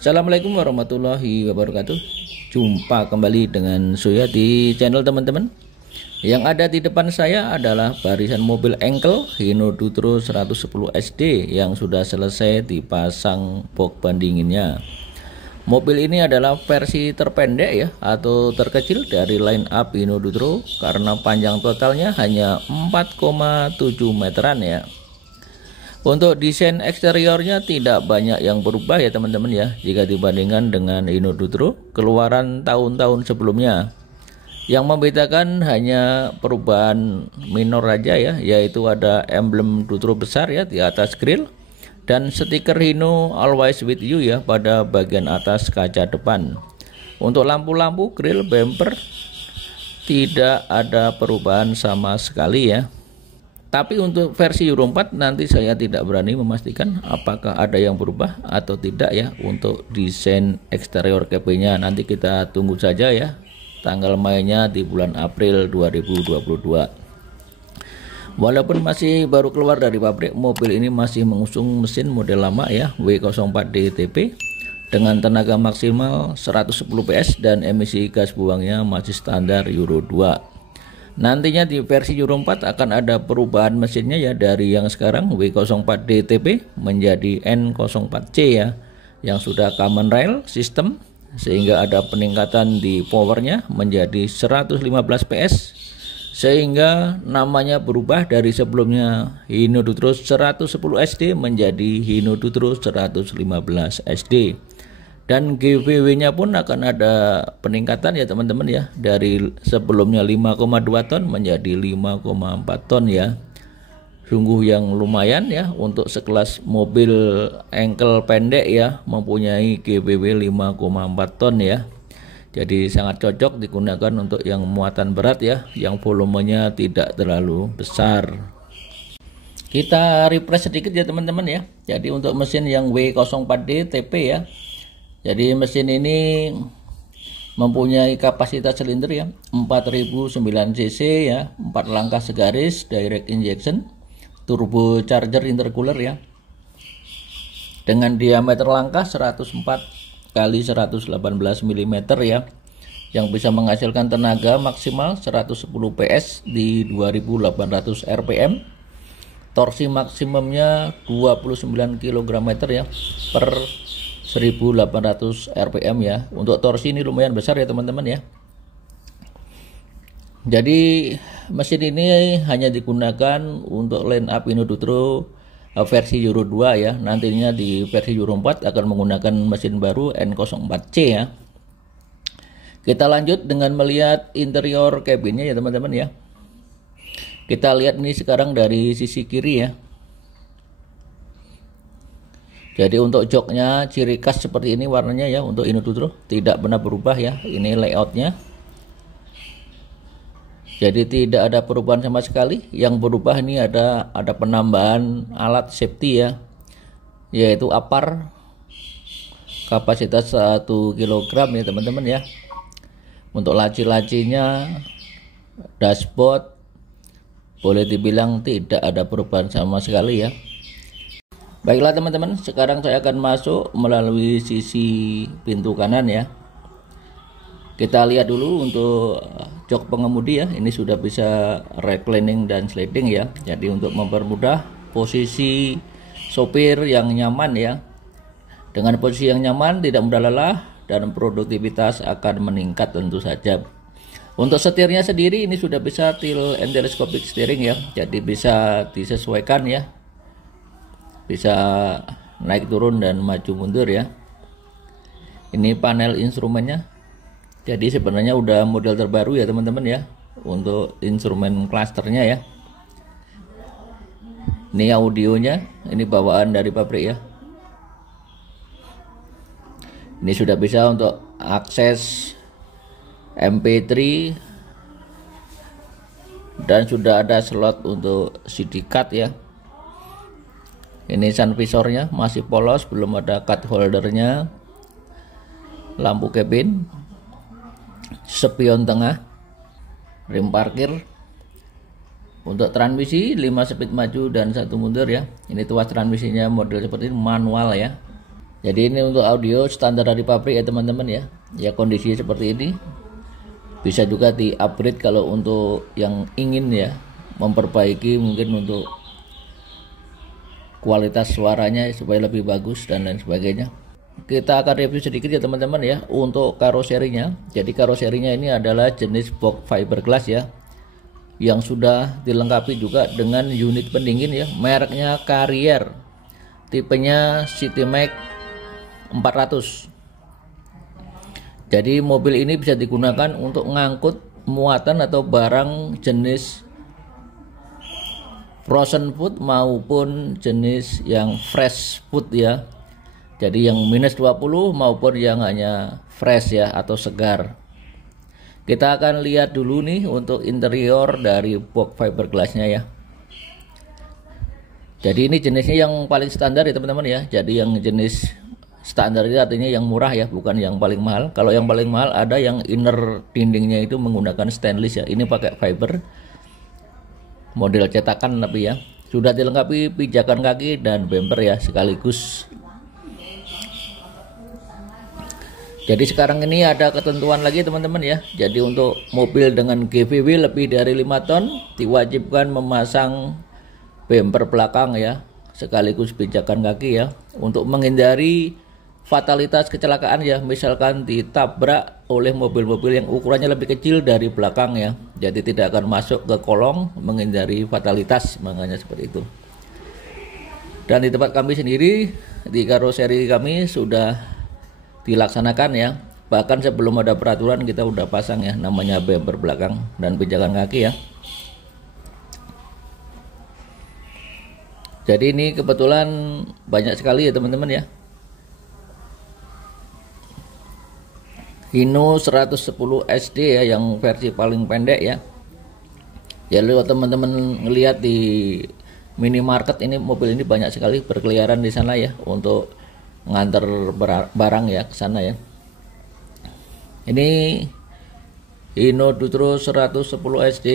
Assalamualaikum warahmatullahi wabarakatuh. Jumpa kembali dengan saya di channel teman-teman. Yang ada di depan saya adalah barisan mobil engkel Hino Dutro 110 SD yang sudah selesai dipasang box pendinginnya. Mobil ini adalah versi terpendek ya atau terkecil dari line up Hino Dutro karena panjang totalnya hanya 4,7 meteran ya. Untuk desain eksteriornya tidak banyak yang berubah ya teman-teman ya, jika dibandingkan dengan Hino Dutro keluaran tahun-tahun sebelumnya. Yang membedakan hanya perubahan minor aja ya, yaitu ada emblem Dutro besar ya di atas grill dan stiker Hino Always With You ya pada bagian atas kaca depan. Untuk lampu-lampu, grill, bumper tidak ada perubahan sama sekali ya. Tapi untuk versi Euro 4 nanti saya tidak berani memastikan apakah ada yang berubah atau tidak ya. Untuk desain eksterior cabin-nya nanti kita tunggu saja ya. Tanggal mainnya di bulan April 2022. Walaupun masih baru keluar dari pabrik, mobil ini masih mengusung mesin model lama ya, W04DTP dengan tenaga maksimal 110 PS dan emisi gas buangnya masih standar Euro 2. Nantinya di versi Euro 4 akan ada perubahan mesinnya ya, dari yang sekarang W04DTP menjadi N04C ya, yang sudah common rail system sehingga ada peningkatan di powernya menjadi 115 PS sehingga namanya berubah dari sebelumnya Hino Dutro 110 SD menjadi Hino Dutro 115 SD. Dan GVW-nya pun akan ada peningkatan ya teman-teman ya, dari sebelumnya 5,2 ton menjadi 5,4 ton ya. Sungguh yang lumayan ya untuk sekelas mobil engkel pendek ya, mempunyai GVW 5,4 ton ya. Jadi sangat cocok digunakan untuk yang muatan berat ya, yang volumenya tidak terlalu besar. Kita refresh sedikit ya teman-teman ya. Jadi untuk mesin yang W04DTP ya, jadi mesin ini mempunyai kapasitas silinder ya 4009 cc ya, 4 langkah segaris, direct injection, turbo charger intercooler ya, dengan diameter langkah 104 kali 118 mm ya, yang bisa menghasilkan tenaga maksimal 110 PS di 2800 rpm. Torsi maksimumnya 29 kg ya per 1800 rpm ya. Untuk torsi ini lumayan besar ya teman-teman ya. Jadi mesin ini hanya digunakan untuk line up Hino Dutro versi Euro 2 ya. Nantinya di versi Euro 4 akan menggunakan mesin baru N04C ya. Kita lanjut dengan melihat interior cabinnya ya teman-teman ya. Kita lihat ini sekarang dari sisi kiri ya. Jadi untuk joknya ciri khas seperti ini warnanya ya, untuk Hino Dutro tidak pernah berubah ya. Ini layoutnya. Jadi tidak ada perubahan sama sekali. Yang berubah ini ada penambahan alat safety ya, yaitu APAR kapasitas 1 kg ya teman-teman ya. Untuk laci-lacinya, dashboard boleh dibilang tidak ada perubahan sama sekali ya. Baiklah teman-teman, sekarang saya akan masuk melalui sisi pintu kanan ya. Kita lihat dulu untuk jok pengemudi ya, ini sudah bisa reclining dan sliding ya. Jadi untuk mempermudah posisi sopir yang nyaman ya. Dengan posisi yang nyaman, tidak mudah lelah dan produktivitas akan meningkat tentu saja. Untuk setirnya sendiri ini sudah bisa tilt and telescopic steering ya, jadi bisa disesuaikan ya. Bisa naik turun dan maju mundur ya. Ini panel instrumennya. Jadi sebenarnya udah model terbaru ya teman-teman ya, untuk instrumen klasternya ya. Ini audionya, ini bawaan dari pabrik ya. Ini sudah bisa untuk akses MP3 dan sudah ada slot untuk CD card ya. Ini sun visornya masih polos, belum ada cut holdernya. Lampu cabin, spion tengah, rem parkir. Untuk transmisi 5 speed maju dan 1 mundur ya. Ini tuas transmisinya model seperti ini, manual ya. Jadi ini untuk audio standar dari pabrik ya teman-teman ya. Ya kondisinya seperti ini. Bisa juga di upgrade kalau untuk yang ingin ya memperbaiki, mungkin untuk kualitas suaranya supaya lebih bagus dan lain sebagainya. Kita akan review sedikit ya teman-teman ya untuk karoserinya. Jadi karoserinya ini adalah jenis box fiberglass ya, yang sudah dilengkapi juga dengan unit pendingin ya, mereknya Carrier, tipenya CityMax 400. Jadi mobil ini bisa digunakan untuk ngangkut muatan atau barang jenis frozen food maupun jenis yang fresh food ya. Jadi yang minus 20 maupun yang hanya fresh ya atau segar. Kita akan lihat dulu nih untuk interior dari box fiberglassnya ya. Jadi ini jenisnya yang paling standar ya teman-teman ya. Jadi yang jenis standar itu artinya yang murah ya, bukan yang paling mahal. Kalau yang paling mahal ada yang inner dindingnya itu menggunakan stainless ya. Ini pakai fiber, model cetakan tapi ya. Sudah dilengkapi pijakan kaki dan bumper ya sekaligus. Jadi sekarang ini ada ketentuan lagi teman-teman ya. Jadi untuk mobil dengan GVW lebih dari 5 ton diwajibkan memasang bumper belakang ya, sekaligus pijakan kaki ya, untuk menghindari fatalitas kecelakaan ya, misalkan ditabrak oleh mobil-mobil yang ukurannya lebih kecil dari belakang ya. Jadi tidak akan masuk ke kolong, menghindari fatalitas, makanya seperti itu. Dan di tempat kami sendiri, di karoseri kami sudah dilaksanakan ya. Bahkan sebelum ada peraturan kita udah pasang ya, namanya bumper belakang dan pijakan kaki ya. Jadi ini kebetulan banyak sekali ya teman-teman ya. Hino 110 SD ya, yang versi paling pendek ya. Ya kalau teman-teman ngelihat di minimarket ini, mobil ini banyak sekali berkeliaran di sana ya untuk nganter barang ya ke sana ya. Ini Hino Dutro 110 SD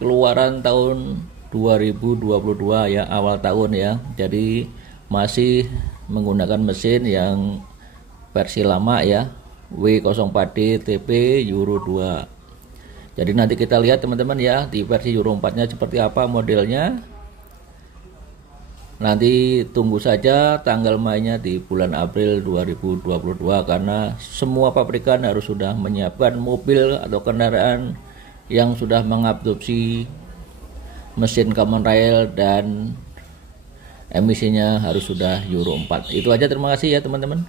keluaran tahun 2022 ya, awal tahun ya. Jadi masih menggunakan mesin yang versi lama ya, W04D TP Euro 2. Jadi nanti kita lihat teman-teman ya di versi Euro 4 nya seperti apa modelnya. Nanti tunggu saja tanggal mainnya di bulan April 2022, karena semua pabrikan harus sudah menyiapkan mobil atau kendaraan yang sudah mengadopsi mesin common rail dan emisinya harus sudah Euro 4. Itu aja, terima kasih ya teman-teman.